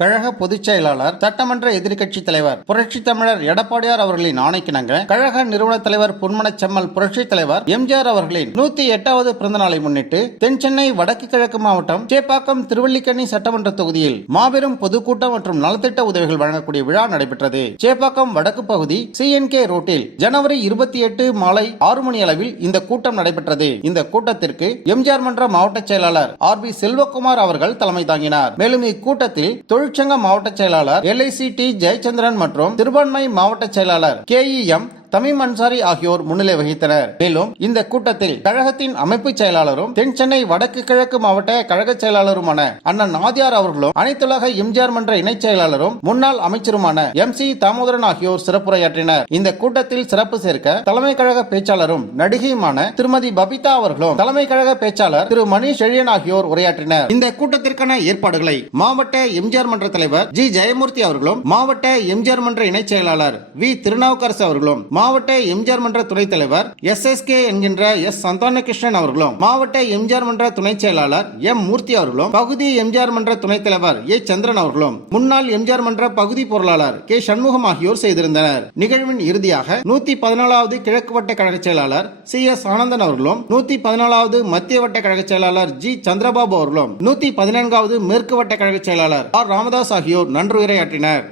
கழக பொதுச் செயலாளர் சட்டமன்ற எதிர்க்கட்சி தலைவர் புரட்சித் தமிழர் எடப்பாடியார் அவர்களின் ஆணைக்கிணங்க கழக நிறுவன தலைவர் பொன்மன செம்மல் புரட்சித் தலைவர் எம்ஜிஆர் அவர்களின் நூத்தி எட்டாவது பிறந்த நாளை முன்னிட்டு தென் சென்னை வடக்கு கிழக்கு மாவட்டம் சேப்பாக்கம் திருவல்லிக்கண்ணி சட்டமன்ற தொகுதியில் மாபெரும் பொதுக்கூட்டம் மற்றும் நலத்திட்ட உதவிகள் வழங்கக்கூடிய விழா நடைபெற்றது. சேப்பாக்கம் வடக்கு பகுதி சிஎன்கே ரோட்டில் ஜனவரி இருபத்தி எட்டு மாலை ஆறு மணி அளவில் இந்த கூட்டம் நடைபெற்றது. இந்த கூட்டத்திற்கு எம்ஜிஆர் மன்ற மாவட்ட செயலாளர் ஆர் பி செல்வகுமார் அவர்கள் தலைமை தாங்கினார். மேலும் இக்கூட்டத்தில் தொழிற்சங்க மாவட்ட செயலாளர் எல்ஐசி டி ஜெயச்சந்திரன் மற்றும் சிறுபான்மை மாவட்ட செயலாளர் K E M Tamim Ansari ஆகியோர் முன்னிலை வகித்தனர். மேலும் இந்த கூட்டத்தில் கழகத்தின் அமைப்பு செயலாளரும் தென் சென்னை வடக்கு கிழக்கு மாவட்ட கழக செயலாளருமான அண்ணன் நாதியார் அவர்களும் அனைத்துலக எம்ஜிஆர் மன்ற இணைச் செயலாளரும் முன்னாள் அமைச்சருமான எம் சி தாமோதரன் ஆகியோர் சிறப்புரையாற்றினர். இந்த கூட்டத்தில் சிறப்பு சேர்க்க தலைமை கழக பேச்சாளரும் நடிகையுமான திருமதி பபிதா அவர்களும் தலைமை கழக பேச்சாளர் திரு மணிஷ் எழியன் ஆகியோர் உரையாற்றினர். இந்த கூட்டத்திற்கான ஏற்பாடுகளை மாவட்ட எம்ஜிஆர் மன்ற தலைவர் ஜி ஜெயமூர்த்தி அவர்களும் மாவட்ட எம்ஜிஆர் மன்ற இணைச் செயலாளர் வி திருநாவுக்கரசு அவர்களும் மாவட்ட எம்ஜிஆர் மன்ற துணைத் தலைவர் எஸ் எஸ் கே என்கின்ற எஸ் சந்தானகிருஷ்ணன் அவர்களும் மாவட்ட எம்ஜிஆர் மன்ற துணைச் செயலாளர் எம் மூர்த்தி அவர்களும் பகுதி எம்ஜிஆர் மன்ற துணைத் தலைவர் ஏ சந்திரன் அவர்களும் முன்னாள் எம்ஜிஆர் மன்ற பகுதி பொருளாளர் கே சண்முகம் ஆகியோர் செய்திருந்தனர். நிகழ்வின் இறுதியாக நூத்தி பதினாலாவது கிழக்கு வட்ட கழக செயலாளர் சி எஸ் ஆனந்தன் அவர்களும் நூத்தி பதினாலாவது மத்திய வட்ட கழக செயலாளர் ஜி சந்திரபாபு அவர்களும் நூத்தி பதினான்காவது மேற்கு வட்ட கழக செயலாளர் ஆர் ராமதாஸ் ஆகியோர் நன்றுரையாற்றினர்.